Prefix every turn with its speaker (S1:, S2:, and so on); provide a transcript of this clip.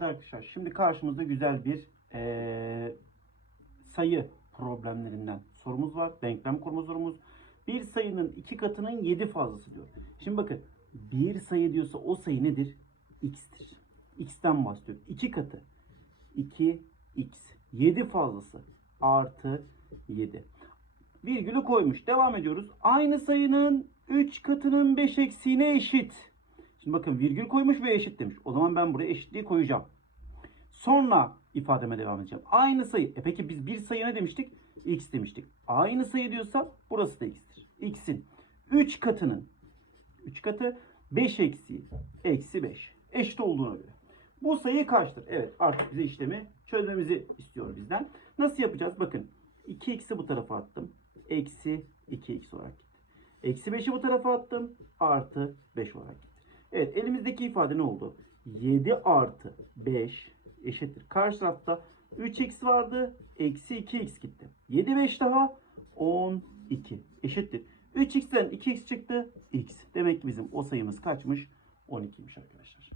S1: Evet arkadaşlar şimdi karşımızda güzel bir eee, sayı problemlerinden sorumuz var. Denklem kurma sorumuz. Bir sayının iki katının 7 fazlası diyor. Şimdi bakın bir sayı diyorsa o sayı nedir? X'tir. X'ten bahsediyor. İki katı. 2x. 7 fazlası artı 7. Virgülü koymuş. Devam ediyoruz. Aynı sayının 3 katının 5 eksiğine eşit. Şimdi bakın virgül koymuş ve eşit demiş. O zaman ben buraya eşitliği koyacağım. Sonra ifademe devam edeceğim. Aynı sayı. E peki biz bir sayı ne demiştik? X demiştik. Aynı sayı diyorsa burası da x'tir. X'in 3 katının 3 katı 5 eksiği eksi 5. Eşit olduğuna göre. Bu sayı kaçtır? Evet artık bize işlemi çözmemizi istiyor bizden. Nasıl yapacağız? Bakın 2x'i bu tarafa attım. Eksi 2x olarak gitti. Eksi 5'i bu tarafa attım. Artı 5 olarak gitti. Evet elimizdeki ifade ne oldu? 7 artı 5 eşittir. Karşı tarafta 3x vardı. Eksi 2x gitti. 7 5 daha 12 eşittir. 3x'ten 2x çıktı. x. Demek ki bizim o sayımız kaçmış? 12'ymiş arkadaşlar.